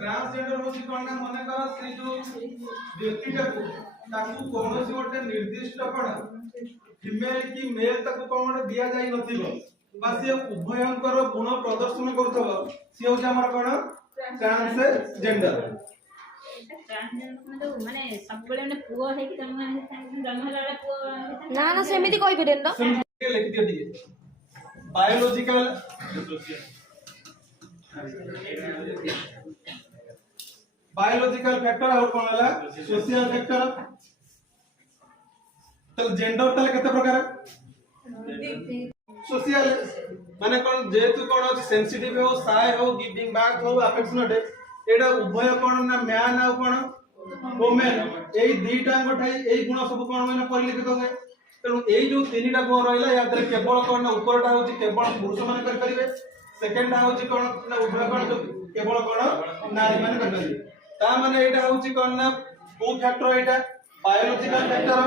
transgender होची कोन ना मने कर से जो व्यक्तिटा को ताकू कोनोसी गोटे निर्दिष्ट कोन फीमेल की मेल ताकू कोन दिया जाई नथिबो बा से उभयंकर गुण प्रदर्शन करथबो से हो हमर कोन ट्रांसजेंडर माने सब बेले माने पुओ है कि जन्म होला बेले पुओ ना ना सेमिति कहि बिरेन तो लिख दियो दिए बायोलॉजिकल बायोलॉजिकल फैक्टर और कोन हला सोशल फैक्टर तो जेंडर तले केते प्रकार सोशल माने कोन जेतु कोन अछि सेंसिटिव हो साय हो गिविंग बैक हो अफेक्शनेट एडा उभय कोन ना मैन आ कोन वुमेन एई दुईटा गठाई एई गुण सब कोन माने परिलिखित होय तेनु एई जो तीनटा गुण रहइला या तरे केवल कोन ना ऊपरटा होछि केवल पुरुष माने कर परिबे सेकंड होछि कोन ना उभय कोन जो केवल कोन नारी माने कर परिबे ता माने एटा होछि कोन ना को फैक्टर एटा बायोलॉजिकल फैक्टर